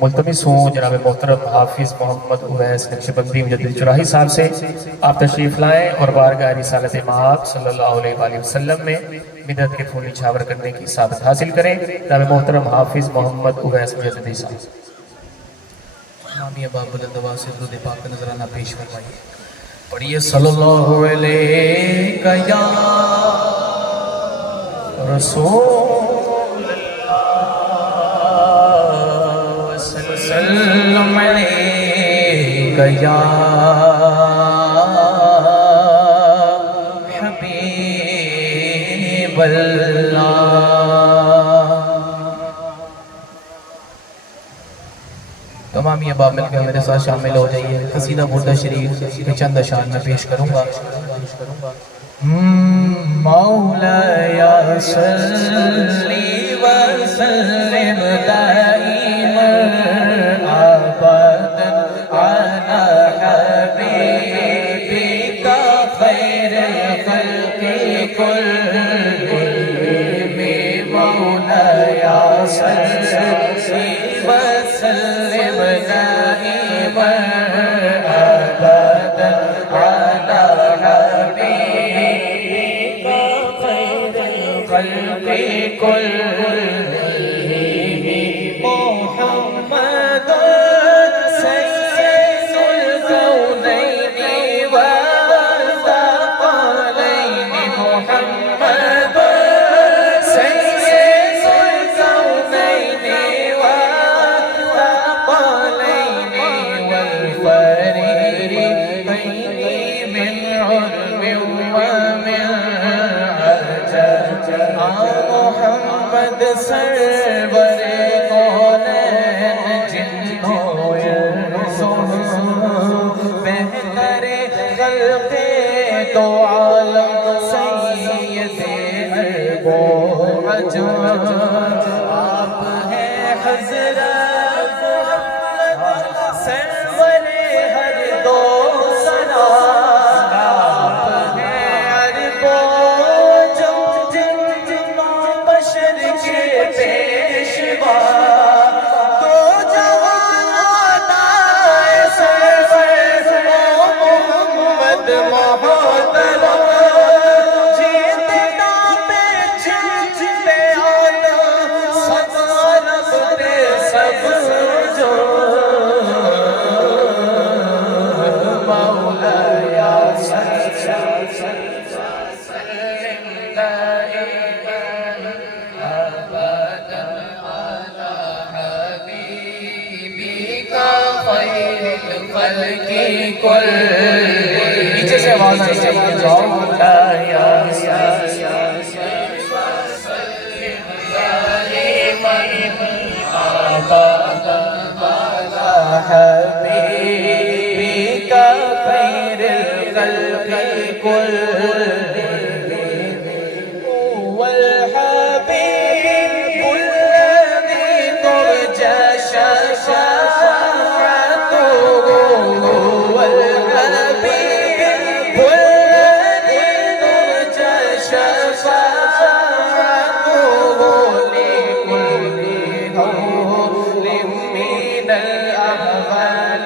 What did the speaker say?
ملتمس ہوں جناب محترم حافظ محمد اویس نقشبندی مجدد چراہی صاحب سے آپ تشریف لائیں اور بارگاہ رسالت مآب صلی اللہ علیہ وآلہ وسلم میں مدد کے پھول نچھاور کرنے کی سعادت حاصل کریں۔ جناب محترم حافظ محمد اویس مجدد صاحب امامی باب بلندواز سے درود پاک کا نظرانہ پیش فرمائیے۔ پڑھیے صلی اللہ علیہ یا رسول اللہ وسلم علیہ یا حبیب اللہ۔ تمامی احباب مل کے میرے ساتھ شامل ہو جائیے۔ قصیدہ بردہ شریف کے چند اشعار میں پیش کروں گا۔ مولایا صلی وسلم دائما ابدا علی حبیبک خیر الخلق کلہم۔ مولایا صلی وسلم دائما ابدا علی حبیبک خیر الخلق کلہم۔ محمد سید الکونین والثقلین۔ محمد سید الکونین والثقلین والفریقین من عرب ومن عجم۔ محمد سرور کونین جنوں انسوں، بہتر خلق تو عالم سید عرب و عجم۔ آپ ہیں حضرت محمد سرور ہر دو سنا۔ آپ ہیں عرب و عجم، جنوں بشر کے پیشوا۔ دو جہان عطائے سرور محمد محترم، جیتنا پہ جیتتے عالم، سب عرب دے سب جو۔ مولایا صلی وسلم دائما ابدا علی حبیبک خیر الخلق کلہم۔ نیچے سے آواز آئی چاہیے۔ مولایا صلی وسلم دائما ابدا علی حبیبک خیر الخلق کلہم۔ والحبیب الذی ترجى شفاعته، والحبیب الذی ترجى شفاعته، لكل هول من الأهوال